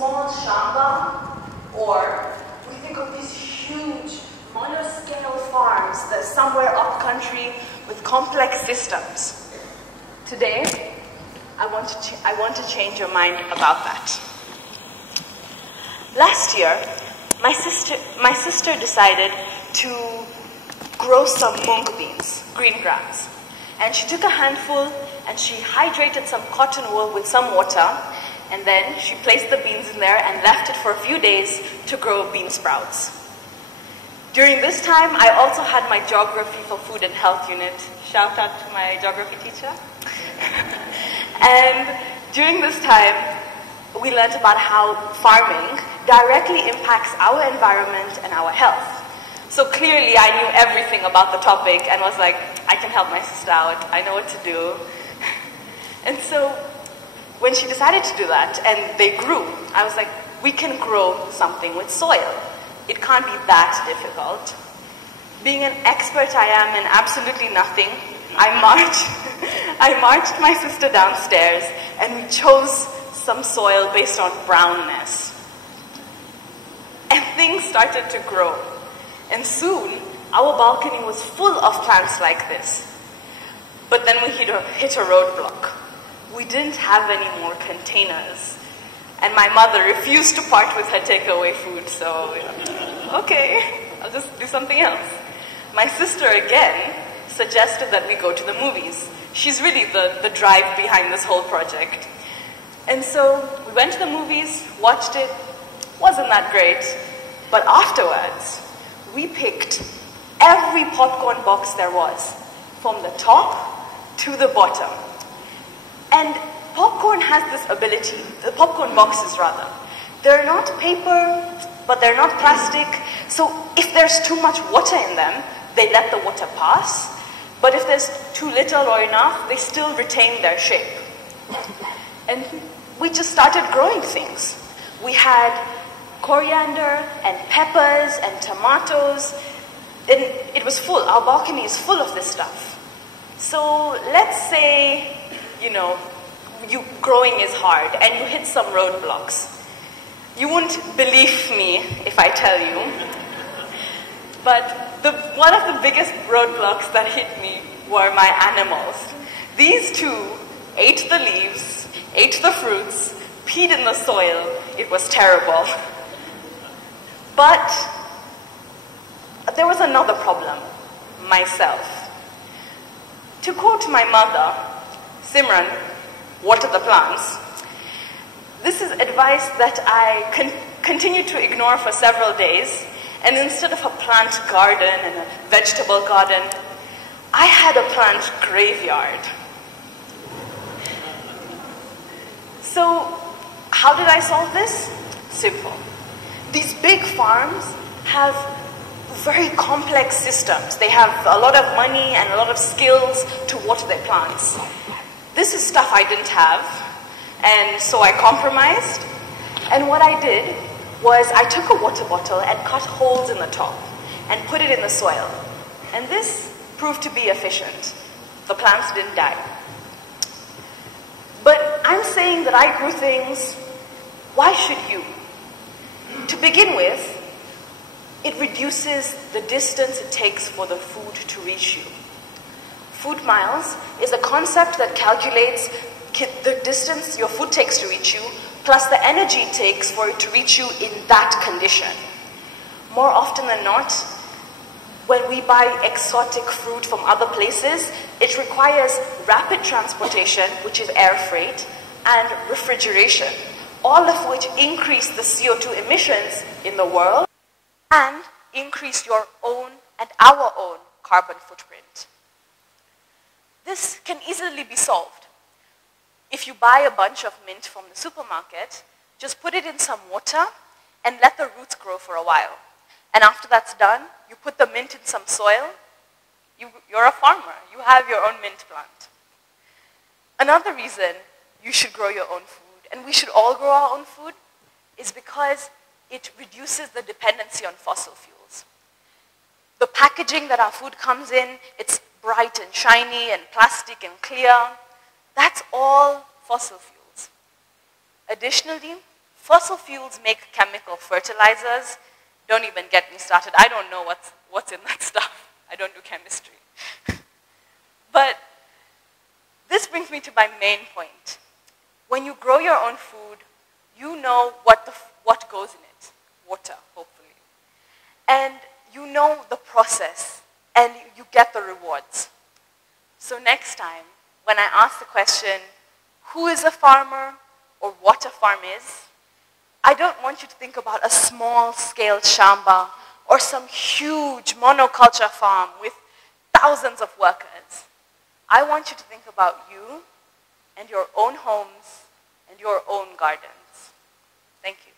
small shamba, or we think of these huge monoscale farms that are somewhere up country with complex systems. Today, I want to change your mind about that. Last year, my sister decided to grow some mung beans, green grams. And she took a handful and she hydrated some cotton wool with some water, and then she placed the beans in there and left it for a few days to grow bean sprouts. During this time, I also had my geography for food and health unit. Shout out to my geography teacher. And during this time, we learned about how farming directly impacts our environment and our health. So clearly I knew everything about the topic and was like, I can help my sister out, I know what to do. And so when she decided to do that and they grew, I was like, we can grow something with soil. It can't be that difficult. Being an expert I am in absolutely nothing, I marched my sister downstairs and we chose some soil based on brownness. And things started to grow. And soon, our balcony was full of plants like this. But then we hit a roadblock. We didn't have any more containers. And my mother refused to part with her takeaway food, so, okay, I'll just do something else. My sister again suggested that we go to the movies. She's really the drive behind this whole project. And so we went to the movies, watched it, wasn't that great, but afterwards, we picked every popcorn box there was, from the top to the bottom. And popcorn has this ability, the popcorn boxes rather, they're not paper, but they're not plastic, so if there's too much water in them, they let the water pass, but if there's too little or enough, they still retain their shape. And we just started growing things. We had coriander and peppers and tomatoes, and it was full. Our balcony is full of this stuff. So let's say, growing is hard and you hit some roadblocks. You won't believe me if I tell you, but one of the biggest roadblocks that hit me were my animals. These two ate the leaves, ate the fruits, peed in the soil. It was terrible. But there was another problem, myself. To quote my mother, Simran, water the plants. This is advice that I continued to ignore for several days, and instead of a plant garden and a vegetable garden, I had a plant graveyard. So, how did I solve this? Simple. These big farms have very complex systems. They have a lot of money and a lot of skills to water their plants. This is stuff I didn't have, and so I compromised. And what I did was I took a water bottle and cut holes in the top and put it in the soil. And this proved to be efficient. The plants didn't die. But I'm saying that I grew things. Why should you? To begin with, it reduces the distance it takes for the food to reach you. Food miles is a concept that calculates the distance your food takes to reach you, plus the energy it takes for it to reach you in that condition. More often than not, when we buy exotic fruit from other places, it requires rapid transportation, which is air freight, and refrigeration, all of which increase the CO2 emissions in the world and increase your own and our own carbon footprint. This can easily be solved. If you buy a bunch of mint from the supermarket, just put it in some water and let the roots grow for a while. And after that's done, you put the mint in some soil, you're a farmer, you have your own mint plant. Another reason you should grow your own food, and we should all grow our own food, is because it reduces the dependency on fossil fuels. The packaging that our food comes in, it's bright and shiny and plastic and clear. That's all fossil fuels. Additionally, Fossil fuels make chemical fertilizers. Don't even get me started. I don't know what's in that stuff. I don't do chemistry. But this brings me to my main point. When you grow your own food, you know what goes in it. Water, hopefully. And you know the process, and you get the rewards. So next time, when I ask the question, who is a farmer or what a farm is, I don't want you to think about a small-scale shamba or some huge monoculture farm with thousands of workers. I want you to think about you and your own homes and your own gardens. Thank you.